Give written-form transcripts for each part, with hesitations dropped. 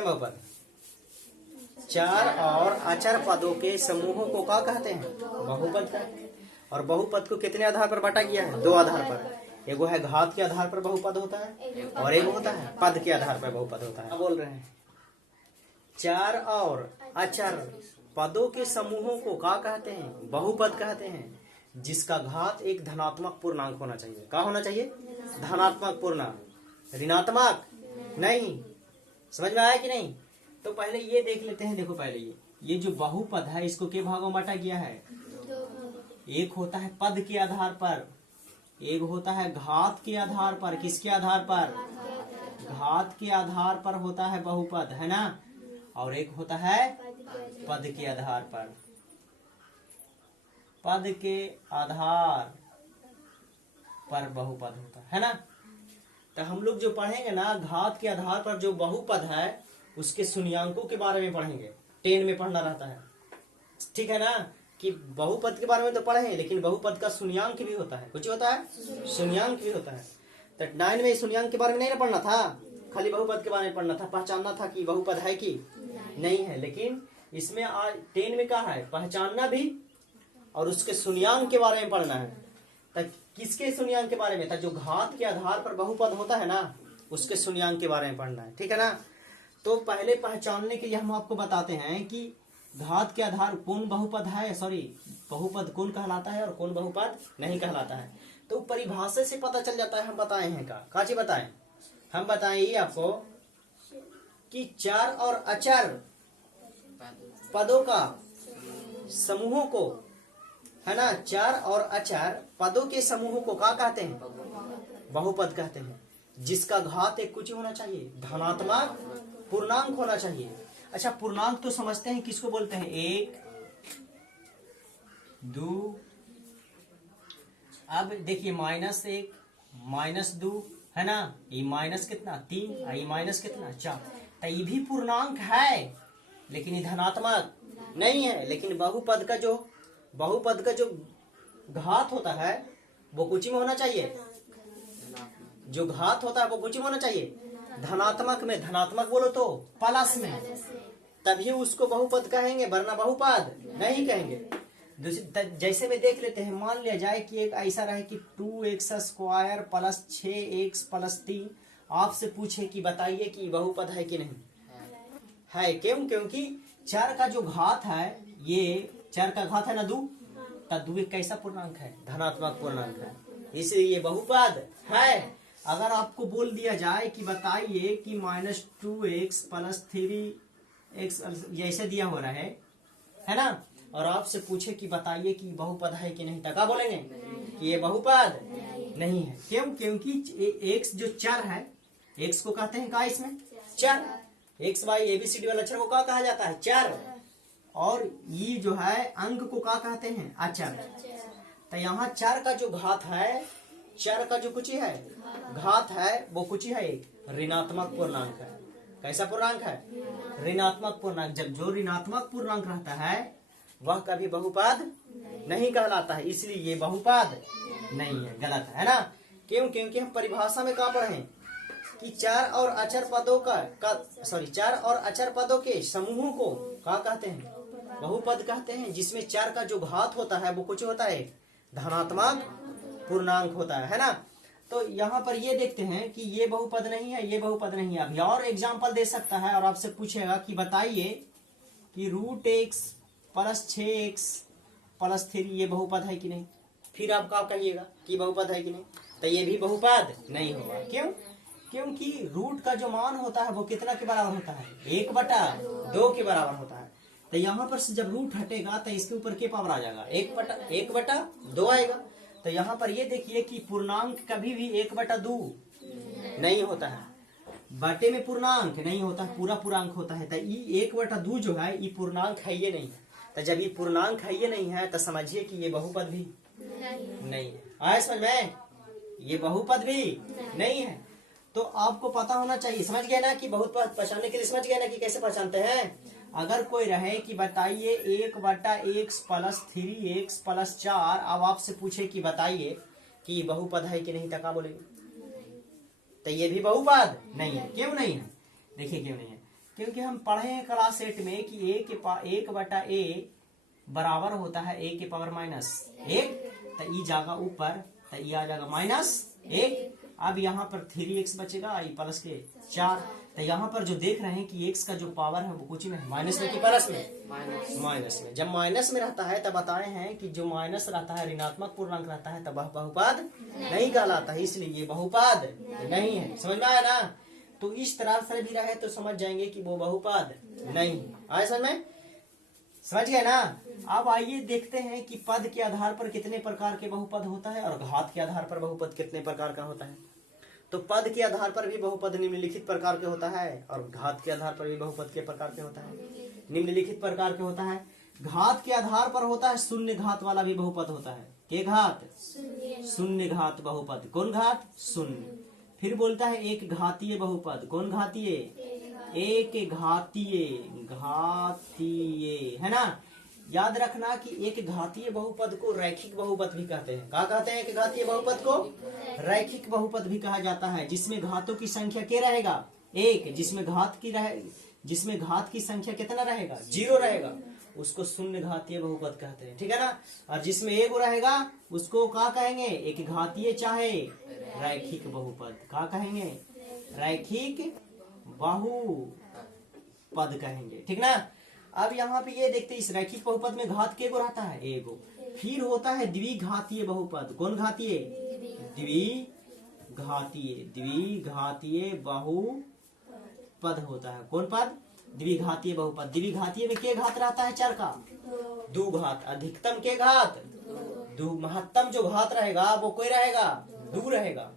बहुपद। चार और अचर पदों के समूहों को क्या कहते हैं? बहुपद कहते हैं। और बहुपद को कितने आधार पर बांटा गया है? दो आधार पर। एगो है घात के आधार पर बहुपद होता है और एक होता है पद के आधार पर बहुपद होता है। बोल रहे हैं चार और अचर पदों के समूहों को क्या कहते हैं? बहुपद कहते हैं, जिसका घात एक धनात्मक पूर्णांक होना चाहिए। क्या होना चाहिए? धनात्मक पूर्णांक, ऋणात्मक नहीं। समझ में आया कि नहीं? तो पहले ये देख लेते हैं। देखो पहले ये जो बहुपद है इसको के भागों में बांटा गया है? एक होता है पद के आधार पर, एक होता है घात के आधार पर। किसके आधार पर? घात के आधार पर होता है बहुपद, है ना। और एक होता है पद के आधार पर। पद के आधार पर बहुपद होता है ना। तो हम लोग जो पढ़ेंगे ना, घात के आधार पर जो बहुपद है उसके शून्यांकों के बारे में पढ़ेंगे। 10 में पढ़ना रहता है, ठीक है ना। कि बहुपद के बारे में तो पढ़े, लेकिन बहुपद का शून्यांक भी होता है। कुछ होता है, शून्यांक भी होता है। तो 9 में शून्यांक के बारे में नहीं ना पढ़ना था, खाली बहुपद के बारे में पढ़ना था, पहचानना था कि बहुपद है कि नहीं है। लेकिन इसमें आज 10 में क्या है? पहचानना भी और उसके शून्यांक के बारे में पढ़ना है। तो किसके शून्यांक के बारे में? था जो घात के आधार पर बहुपद होता है ना, उसके शून्यांक के बारे में पढ़ना है, ठीक है ना। तो पहले पहचानने के लिए हम आपको बताते हैं कि घात के आधार कौन बहुपद है, सॉरी बहुपद कौन कहलाता है और कौन बहुपद नहीं कहलाता है। तो परिभाषा से पता चल जाता है। हम बताए हैं का चीज बताएं? हम बताएं आपको कि चार और अचर पदों का समूहों को, है ना, चार और अचर पदों के समूहों को क्या कहते हैं? बहुपद कहते हैं, जिसका घात एक कुछ होना चाहिए, धनात्मक पूर्णांक होना चाहिए। अच्छा, पूर्णांक तो समझते हैं किसको बोलते हैं? 1 2। अब देखिए -1 -2 है ना, ये माइनस कितना 3, ये माइनस कितना 4। तो ये भी पूर्णांक है लेकिन ये धनात्मक नहीं है। लेकिन बहुपद का जो घात होता है वो कुछ में होना चाहिए। जो घात होता है वो कुछ में होना चाहिए, धनात्मक में। धनात्मक बोलो तो प्लस में, तभी उसको बहुपद कहेंगे, वरना बहुपद नहीं कहेंगे। जैसे में देख लेते हैं, मान लिया जाए कि एक ऐसा रहे कि 2x² प्लस 6x प्लस 3। आपसे पूछे कि बताइए कि बहुपद है कि नहीं है। क्यों? क्योंकि चार का जो घात है, ये चार का घात है ना 2, तो 2 एक कैसा पूर्णांक है? धनात्मक पूर्णांक है, इसलिए ये बहुपद है। अगर आपको बोल दिया जाए कि बताइए कि -2x प्लस 3x जैसे दिया हो रहा है ना, और आपसे पूछे कि बताइए कि बहुपद है कि नहीं, तो क्या बोलेंगे? कि ये बहुपद नहीं है। क्यों? क्योंकि x जो चर है, x को कहते हैं क्या? इसमें चर, x y ABCD वाला अक्षर को क्या कहा जाता है? चर। और ये जो है अंक को क्या कहते हैं? अचर। तो यहाँ चार का जो घात है, चार का जो कुछ है घात है, वो कुछ है एक ऋणात्मक पूर्णांक है। कैसा पूर्णांक है? ऋणात्मक पूर्णांक। जब जो ऋणात्मक पूर्णांक रहता है वह कभी बहुपद नहीं कहलाता है, इसलिए ये बहुपद नहीं है, गलत है ना। क्यों? क्योंकि हम परिभाषा में क्या पढ़े कि चार और अचर पदों के समूहों को क्या कहते हैं? बहुपद कहते हैं, जिसमें चार का जो घात होता है वो कुछ होता है, धनात्मक पूर्णांक होता है ना। तो यहाँ पर ये देखते हैं कि ये बहुपद नहीं है, ये बहुपद नहीं है। अभी और एग्जाम्पल दे सकता है और आपसे पूछेगा कि बताइए कि √x प्लस 6x प्लस 3 ये बहुपद है कि नहीं। फिर आप क्या कहिएगा कि बहुपद है कि नहीं, तो ये भी बहुपद नहीं होगा। क्यों? क्योंकि रूट का जो मान होता है वो कितना के बराबर होता है? 1/2 के बराबर होता है। तो यहाँ पर से जब रूट हटेगा तो इसके ऊपर के पावर आ जाएगा, 1/2 आएगा। तो यहाँ पर ये देखिए कि पूर्णांक कभी भी 1/2 नहीं होता है, बटे में पूर्णांक नहीं होता है, पूरा पूर्णांक होता है। तो ये 1/2 जो है ये पूर्णांक है, ये नहीं है। तो जब ये पूर्णांक है, ये नहीं है, तो समझिए कि ये बहुपद भी नहीं है। आया समझ में? ये बहुपद भी नहीं है। तो आपको पता होना चाहिए, समझ गए ना कि बहुपद पहचानने के लिए समझ गए ना कि कैसे पहचानते हैं। अगर कोई रहे कि बताइए 1/x प्लस 3x प्लस 4, अब आपसे पूछे कि बताइए कि बहुपद है कि नहीं, तो क्या बोलेंगे? तो ये भी बहुपद नहीं है। क्यों नहीं है? देखिए क्यों नहीं है। क्योंकि हम पढ़े हैं क्लास 8 में कि एक बटा ए बराबर होता है ए के पावर माइनस 1, तो ई जाएगा ऊपर, तो ई आ जाएगा -1। अब यहाँ पर 3x बचेगा, ई प्लस के 4। तो यहाँ पर जो देख रहे हैं कि x का जो पावर है वो कुछ में माइनस में कि प्लस में, माइनस में। जब माइनस में रहता है तब बताए हैं कि जो माइनस रहता है, ऋणात्मक पूर्णांक रहता है, तब वह बहुपद नहीं कहलाता है, इसलिए ये बहुपद नहीं है। समझ में आया ना? तो इस तरह से भी रहे तो समझ जाएंगे कि वो बहुपद नहीं है। आए समझ में? समझ गए ना? अब आइए देखते हैं कि पद के आधार पर कितने प्रकार के बहुपद होता है और घात के आधार पर बहुपद कितने प्रकार का होता है। तो पद के आधार पर भी बहुपद निम्नलिखित प्रकार के होता है और घात के आधार पर भी बहुपद के प्रकार के होता है। निम्नलिखित प्रकार के होता है। घात के आधार पर होता है शून्य घात वाला भी बहुपद होता है। के घात? शून्य घात बहुपद। कौन घात? शून्य। फिर बोलता है एक घातीय बहुपद। कौन घातीय? एक घातीय, घातीय है ना। याद रखना कि एक घातीय बहुपद को रैखिक बहुपद भी कहते हैं। क्या कहते हैं? एक घातीय बहुपद को रैखिक बहुपद भी कहा जाता है, जिसमें घातों की संख्या क्या रहेगा? 1। जिसमें घात की संख्या कितना रहेगा? 0 रहेगा, उसको शून्य घातीय बहुपद कहते हैं। ठीक है ना। और जिसमें 1 रहेगा उसको क्या कहेंगे? एक घातीय चाहे रैखिक बहुपद। क्या कहेंगे? रैखिक बहुपद कहेंगे। ठीक ना। अब यहाँ पे ये देखते हैं इस रैखिक बहुपद में घात के गो रहता है? 1। फिर होता है द्विघातीय बहुपद। कौन घातीय? द्विघातीय, द्विघातीय बहुपद होता है। कौन पद? द्विघातीय बहुपद। द्विघातीय में के घात रहता है? 4 का 2 घात। अधिकतम के घात 2। महत्तम जो घात रहेगा वो कोई रहेगा? 2 रहेगा।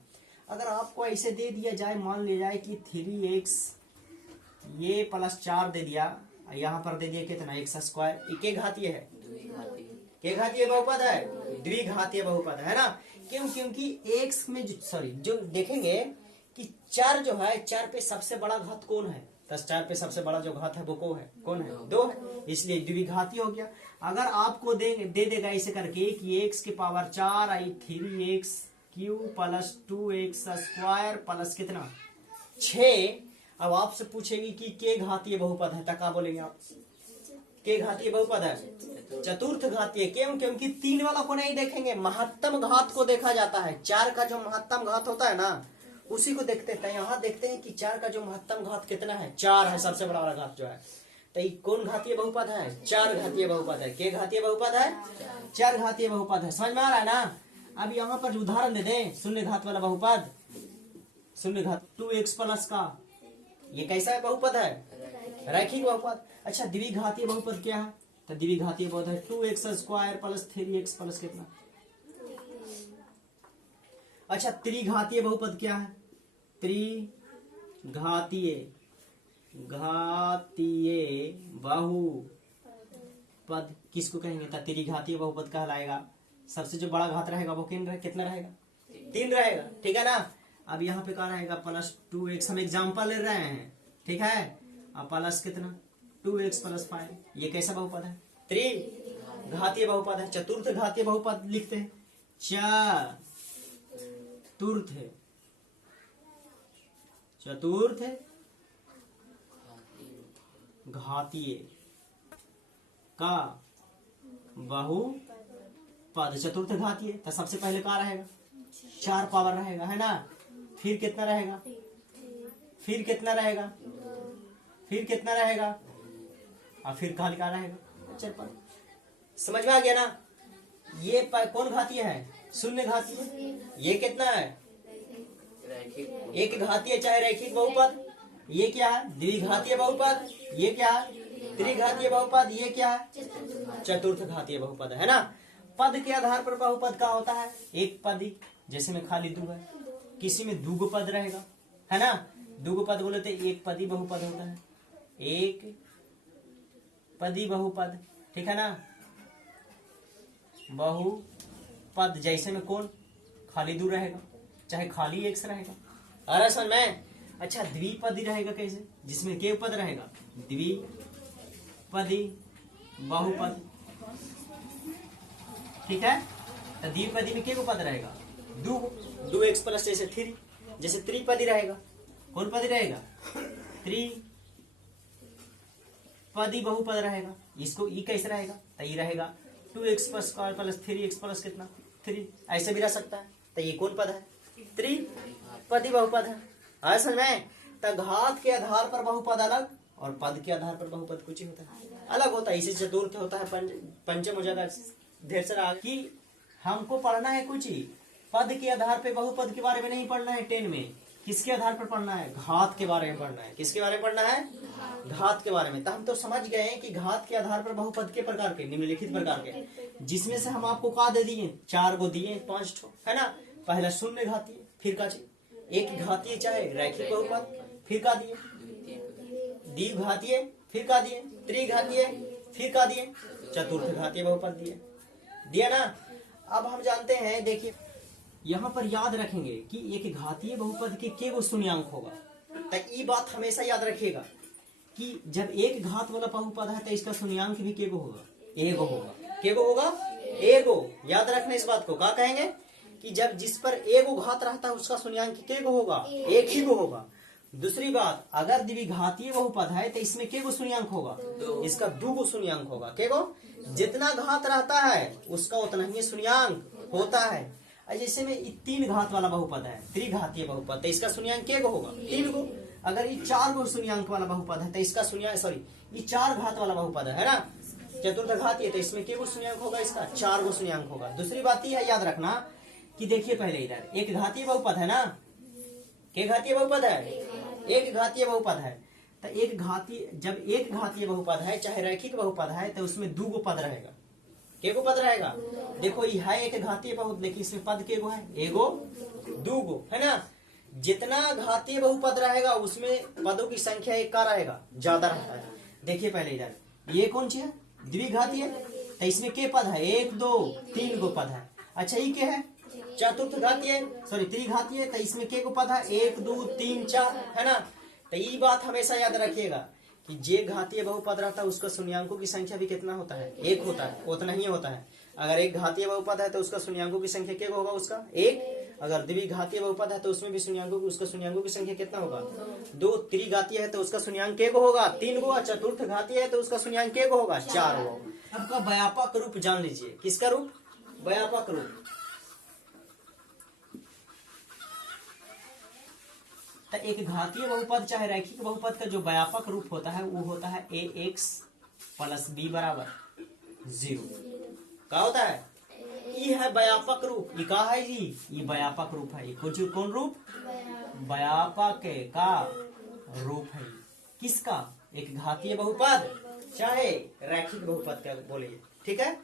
अगर आपको ऐसे दे दिया जाए, मान लिया जाए कि 3x ये प्लस 4 दे दिया, यहाँ पर दे दिया कितना? x²। के घातीय है? के घातीय बहुपद है? द्विघातीय बहुपद है ना। क्यों? क्योंकि x में जो देखेंगे कि 4 जो है, 4 पे सबसे बड़ा घात कौन है? 4 पे सबसे बड़ा जो घात है वो कौन है? 2 है, इसलिए द्विघातीय हो गया। अगर आपको दे देगा ऐसे करके कि x की पावर 4 आई 3x³ प्लस 2x² प्लस कितना 6। अब आपसे पूछेगी कि के घातीय बहुपद है, तक बोलेंगे आप? के घातीय बहुपद है? चतुर्थ घातीय। क्यों? क्योंकि 3 वाला को नहीं देखेंगे, महत्तम घात को देखा जाता है। 4 का जो महत्तम घात होता है ना, उसी को देखते हैं। यहाँ देखते हैं कि 4 का जो महत्तम घात कितना है? 4 है, सबसे बड़ा घात जो है। तो ये कौन घातीय बहुपद है? 4 घातीय बहुपद है। के घातीय बहुपद है? 4 घातीय बहुपद है। समझ में आ रहा है ना। अब यहाँ पर जो उदाहरण दे दें शून्य घात वाला बहुपद, शून्य घात 2x प्लस का, ये कैसा है बहुपद है? रैखिक बहुपद। अच्छा, द्विघातीय बहुपद क्या है? तो द्विघातीय बहुपद है 2x² प्लस 3x प्लस कितना। अच्छा, त्रिघातीय बहुपद क्या है? त्रिघातीय, घातीय बहुपद किसको कहेंगे? तो त्रिघातीय बहुपद कहलाएगा। सबसे जो बड़ा घात रहेगा वो कितना रहेगा? 3 रहेगा। ठीक है ना। अब यहाँ पे क्या रहेगा? Plus 2x। हम एग्जाम्पल ले रहे हैं, ठीक है। अब प्लस कितना? 2x plus 5। ये कैसा बहुपद है? त्रिघातीय बहुपद है। चतुर्थ घातीय बहुपद लिखते हैं। चतुर्थ घातीय का बहुपद। चतुर्थ घातीय तो सबसे पहले क्या रहेगा? 4 पावर रहेगा, है ना। फिर कितना रहेगा? फिर कितना रहेगा? फिर कितना रहेगा? और फिर कहाँ क्या रहेगा? 4 पावर। समझ में आ गया ना। ये कौन घातीय है? शून्य घातीय। ये कितना है? एक घातीय चाहे रैखिक बहुपद। ये क्या है? द्विघातीय बहुपद। ये क्या है? त्रिघातीय बहुपद। ये क्या है? चतुर्थ घातीय बहुपद है ना। पद के आधार पर बहुपद का होता है एक पदी, जैसे में खाली 2 है। किसी में 2 पद रहेगा, है ना। 2 पद बोले तो एक पदी बहुपद होता है। एक पदी बहुपद, ठीक है ना। बहुपद जैसे में कौन? खाली 2 रहेगा, चाहे खाली x रहेगा। अरे समझ में। अच्छा, द्विपदी रहेगा कैसे? जिसमें के पद रहेगा? द्विपदी बहुपद, ठीक है। तो द्विपदी में के पद रहेगा? 2x प्लस जैसे 3, जैसे त्रिपदी रहेगा। कौन पदी रहेगा? पदी बहुपद रहेगा, इसको ई कैसे रहेगा, तो ये रहेगा 2x plus square plus 3x plus कितना 3, ऐसे भी रह सकता है। तो ये कौन पद है, त्रिपदी बहुपद है। आया समझ में। तो घात के आधार पर बहुपद अलग और पद के आधार पर बहुपद कुछ ही होता है, अलग होता है। इसी चतुर्थ होता है, पंचम हो जाएगा, ढेर सारा। कि हमको पढ़ना है कुछ ही, पद के आधार पे बहुपद के बारे में नहीं पढ़ना है 10 में। किसके आधार पर पढ़ना है, घात के बारे में पढ़ना है। किसके बारे में पढ़ना है, घात के बारे में। तो हम तो समझ गए हैं कि घात के आधार पर बहुपद के प्रकार के, निम्नलिखित प्रकार के, जिसमें से हम आपको का दे दिए, 4 गो दिए, 5 ठो है ना। पहला शून्य घातीय, फिर का चाहिए एक घातीय चाहे रैखिक बहुपद, फिर का दिए द्विघातीय, फिर का दिए त्रिघातीय, फिर का दिए चतुर्थ घातीय बहुपद दिए ना। अब हम जानते हैं, देखिए यहाँ पर याद रखेंगे कि एक घातीय बहुपद के केगो शून्यांक होगा। तो ये बात हमेशा याद रखिएगा कि जब एक घात वाला बहुपद है तो इसका शून्यांक भी केगो होगा, एगो होगा। केगो होगा, एगो। याद रखना इस बात को। क्या कहेंगे कि जब जिस पर एगो घात रहता है उसका शून्यांक केगो होगा, एक ही गो होगा। दूसरी बात, अगर द्विघातीय बहुपद है तो इसमें केगो शून्यांक होगा, इसका 2 गो शून्यांक होगा। केगो, जितना घात रहता है उसका उतना ही शून्यांक होता है। जैसे में 3 घात वाला बहुपद है, त्रिघातीय बहुपद, तो इसका शून्यांक केगो होगा, 3 गो। अगर ये 4 गो शून्यांक वाला बहुपद है तो इसका शून्यांक, सॉरी ये 4 घात वाला बहुपद है ना, चतुर्थ घातीय, तो इसमें केगो शून्यांक होगा, इसका 4 गो शून्यांक होगा। दूसरी बात यह है, याद रखना कि देखिए पहले इधर एक घातीय बहुपद है ना, के घातीय बहुपद है, एक घातीय बहुपद है। तो एक घातीय, जब एक घातीय बहुपद है चाहे रैखिक बहुपद है तो उसमें 2 गो पद रहेगा। केगो पद रहेगा, देखो ये है एक घातीय बहुपद, लेकिन इसमें पद केगो है, एगो 2 गो है ना। जितना घातीय बहुपद रहेगा उसमें पदों की संख्या एक का रहेगा, ज्यादा रहता है। देखिए पहले इधर ये कौन सी है, द्विघातीय, तो इसमें के पद है, 1 2 3 गो पद है। अच्छा ये क्या है, चतुर्थ घातीय, सॉरी त्रिघातीय, तो इसमें के गो पद है, 1 2 3 4 है ना। तो ये बात हमेशा याद रखिएगा कि जे घातीय बहुपद रहता है उसका शून्यांकों की संख्या भी कितना होता है, 1 होता है, उतना ही होता है। अगर एक घातीय बहुपद है तो उसका शून्यांकों की संख्या क्या होगा, उसका 1। अगर द्विघातीय बहुपद है तो उसमें भी उसका शून्यांकों की संख्या कितना होगा, 2। त्रिघातीय है तो उसका शून्यांक क्या होगा, 3 गो। चतुर्थ घातीय है तो उसका शून्यांक क्या होगा, 4 गो। आपका व्यापक रूप जान लीजिए, किसका रूप, व्यापक रूप। तो एक घातीय बहुपद चाहे रैखिक बहुपद का जो व्यापक रूप होता है वो होता है ax प्लस b बराबर 0। क्या होता है, ये है व्यापक रूप। ये क्या है जी, ये व्यापक रूप है। कुछ कौन रूप, व्यापक का रूप है। किसका, एक घातीय बहुपद चाहे रैखिक बहुपद का बोलिए, ठीक है।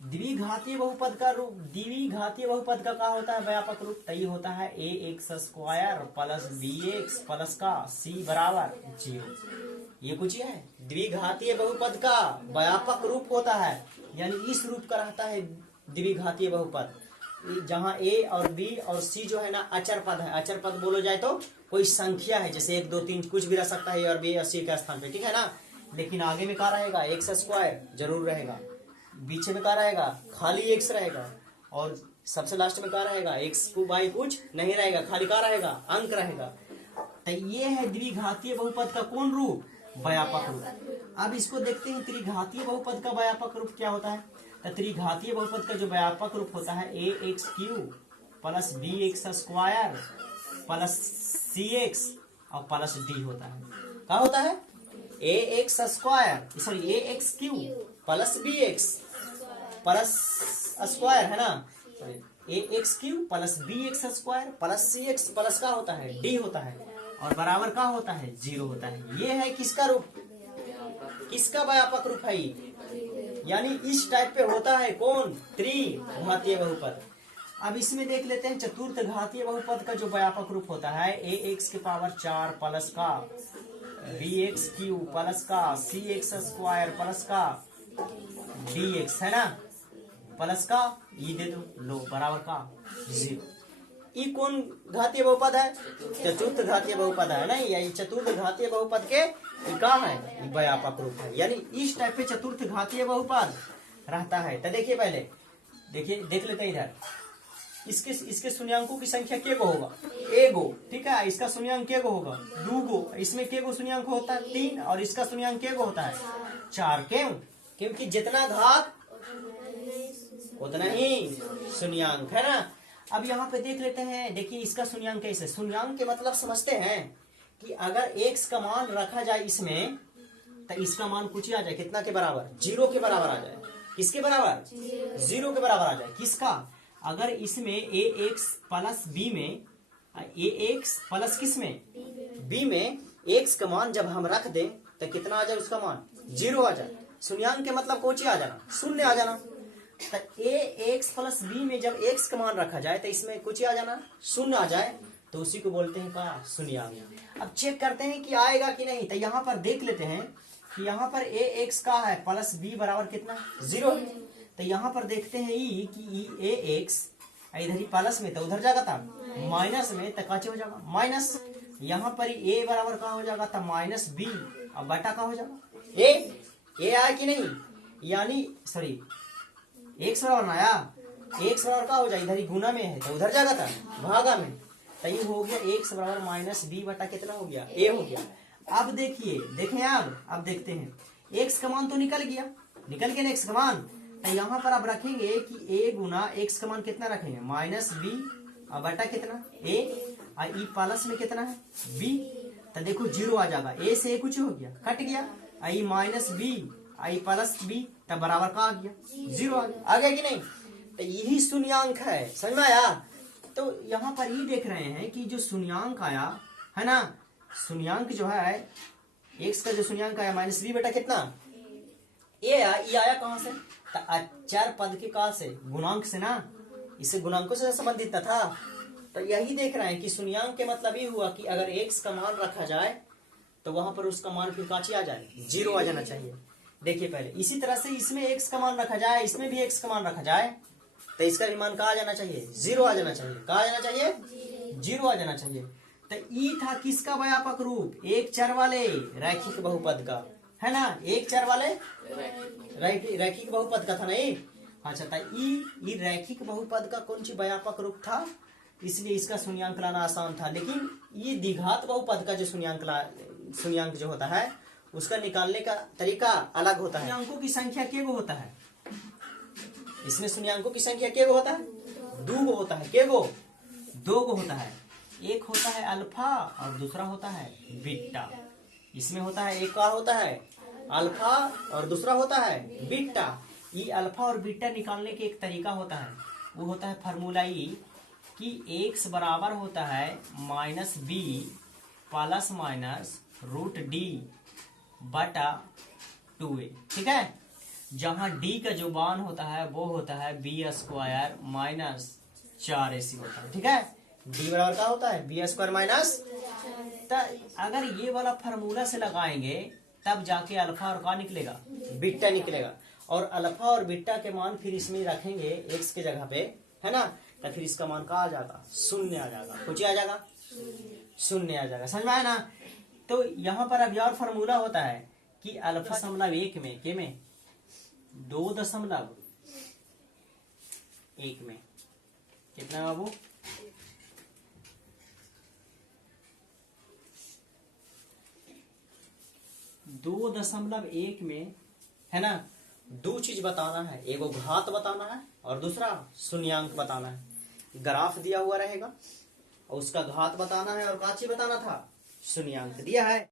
द्विघातीय बहुपद का रूप, द्विघातीय बहुपद का क्या होता है व्यापक रूप, तय होता है ax square plus bx plus का c बराबर 0। ये कुछ है द्विघातीय बहुपद का व्यापक रूप होता है, यानी इस रूप का रहता है द्विघातीय बहुपद, जहाँ a और b और c जो है ना अचर पद है। अचर पद बोलो जाए तो कोई संख्या है, जैसे 1 2 3 कुछ भी रह सकता है, और b और c के स्थान पे, ठीक है ना। लेकिन आगे में क्या रहेगा, x स्क्वायर जरूर रहेगा, बीच में क्या रहेगा, खाली x रहेगा, और सबसे लास्ट में क्या रहेगा, x को बाई कुछ नहीं रहेगा, खाली क्या रहेगा, अंक रहेगा। तो ये है द्विघातीय बहुपद का कौन रूप, व्यापक रूप। अब इसको देखते हैं त्रिघातीय बहुपद का व्यापक रूप क्या होता है। तो त्रिघातीय बहुपद का जो व्यापक रूप होता है ax cube plus bx square plus cx और प्लस d होता है। क्या होता है, ax square, sorry ax cube plus bx plus square है ना, ax cube plus bx square plus cx plus का होता है d होता है, और बराबर का होता है 0 होता है। ये है किसका रूप, किसका व्यापक रूप है, यानी इस टाइप पे होता है कौन, त्रिघातीय बहुपद। अब इसमें देख लेते हैं चतुर्थ घातीय बहुपद का जो व्यापक रूप होता है ax के पावर 4 प्लस का bx क्यूब प्लस का cx स्क्वायर प्लस का dx है ना, प्लस का ये दे दो, लो बराबर का 0। ये कौन घातीय बहुपद है, चतुर्थ घातीय बहुपद है ना। ये चतुर्थ घातीय बहुपद के क्या है, ये व्यापक रूप है, यानी इस टाइप पे चतुर्थ घातीय बहुपद रहता है। तो देखिए पहले देखिए, देख लेते हैं इधर इसके शून्यांकों की संख्या के गो होगा, ए गो, ठीक है। इसका शून्यांक के गो होगा, 2 गो। इसमें के गो शून्यांक होता है 3, और इसका शून्यांक के गो होता है 4। क्यों? क्योंकि जितना घात उतना ही शून्यांक, है ना। अब यहाँ पे देख लेते हैं, देखिए इसका शून्यांक कैसे। शून्यांक के मतलब समझते हैं कि अगर x का मान रखा जाए इसमें, तो इसका मान कुछ ही आ जाए, कितना के बराबर? 0 के बराबर आ जाए। किसके बराबर? 0 के बराबर आ जाए। किसका? अगर इसमें ax प्लस b में, ax प्लस किस में? b में x का मान जब हम रख दें तो कितना आ जाए? उसका मान 0 आ जाए। शून्यांक के मतलब कोची आ जाना, शून्य आ जाना। तो ax प्लस b में जब x का मान रखा जाए तो इसमें कुछ आ जाना, शून्य आ जाए, तो उसी को बोलते हैं का शून्यांक। अब चेक करते हैं कि आएगा कि नहीं। तो यहाँ पर देख लेते हैं कि यहाँ पर ax का है प्लस b बराबर कितना? 0 है। तो यहाँ पर देखते हैं ई कि ax इधर ही प्लस में, तो उधर जाएगा था माइनस में, तो काचे हो जाएगा माइनस। यहाँ पर a बराबर कहाँ हो जाएगा? था माइनस b, अब बटा का हो जाएगा a आया कि नहीं? यानी सॉरी x बराबर ना आया, x बराबर का हो जाए, इधर ही गुना में है तो उधर जाएगा था भागा में। तो ये हो गया x बराबर माइनस b बटा कितना हो गया? a हो गया। अब देखिए, देखें अब देखते हैं, x का मान तो निकल गया ना x का मान। तो यहाँ पर अब रखेंगे कि a गुना x का मान कितना रखेंगे? माइनस b, और बटा कितना? a, और ई प्लस में कितना है? b। तो देखो 0 आ जाएगा, a से a कुछ हो गया, कट गया, आई माइनस b, आई प्लस b, तब बराबर का आ गया? 0 आ गया कि नहीं? तो यही शून्यांक है, समझ में आया। तो यहाँ पर ही देख रहे हैं कि जो शून्यांक आया है ना, शून्यांक जो है x का जो शून्यांक आया माइनस b बटा कितना? ये आया कहाँ से? तो अचर पद के कहा से? गुणांक से ना, इसे गुणांकों से संबंधित था। तो यही देख रहे हैं कि शून्यांक के मतलब ये हुआ कि अगर x का मान रखा जाए तो वहां पर उसका मान फिर काची आ जाए? 0 आ जाना चाहिए। देखिए पहले इसी तरह से इसमें x का मान रखा जाए, इसमें भी x का मान रखा जाए, तो इसका भी मान कहा आ जाना चाहिए? 0 आ जाना चाहिए। कहा आ जाना चाहिए? 0 आ जाना चाहिए। तो ई था किसका व्यापक रूप? एक चर वाले रैखिक बहुपद का, है ना। एक चर वाले रैखिक बहुपद का था ना ये। अच्छा, था ई रैखिक बहुपद का कौन सी व्यापक रूप था, इसलिए इसका शून्यांक लाना आसान था। लेकिन ये द्विघात बहुपद का जो शून्यांक जो होता है उसका निकालने का तरीका अलग होता है। शून्यांकों की संख्या के गो होता है? इसमें शून्यांकों की संख्या के गो होता है? 2 गो होता है। के गो? 2 गो होता है। एक होता है अल्फा और दूसरा होता है बीटा। इसमें होता है, एक और होता है अल्फा और दूसरा होता है बीटा। ये अल्फा और बीटा निकालने के एक तरीका होता है, वो होता है फार्मूला ई कि x बराबर होता है minus b plus minus root D बटा 2a, ठीक है। जहां d का जो मान होता है वो होता है b स्क्वायर माइनस 4ac होता है, ठीक है। d बराबर क्या होता है? b square minus. अगर ये वाला फार्मूला से लगाएंगे तब जाके अल्फा और का निकलेगा? बीटा निकलेगा। और अल्फा और बीटा के मान फिर इसमें रखेंगे x के जगह पे, है ना, तो फिर इसका मान का आ जाएगा? 0 आ जाएगा। कुछ आ जाएगा? 0 आ जाएगा। समझ में आया ना। तो यहाँ पर अब और फार्मूला होता है कि अल्फा 1 में के में 2.1 में कितना बाबू? 2.1 में, है ना, 2 चीज बताना है, एगो घात बताना है और दूसरा शून्यांक बताना है। ग्राफ दिया हुआ रहेगा और उसका घात बताना है और काची बताना था? शून्यांक दिया है।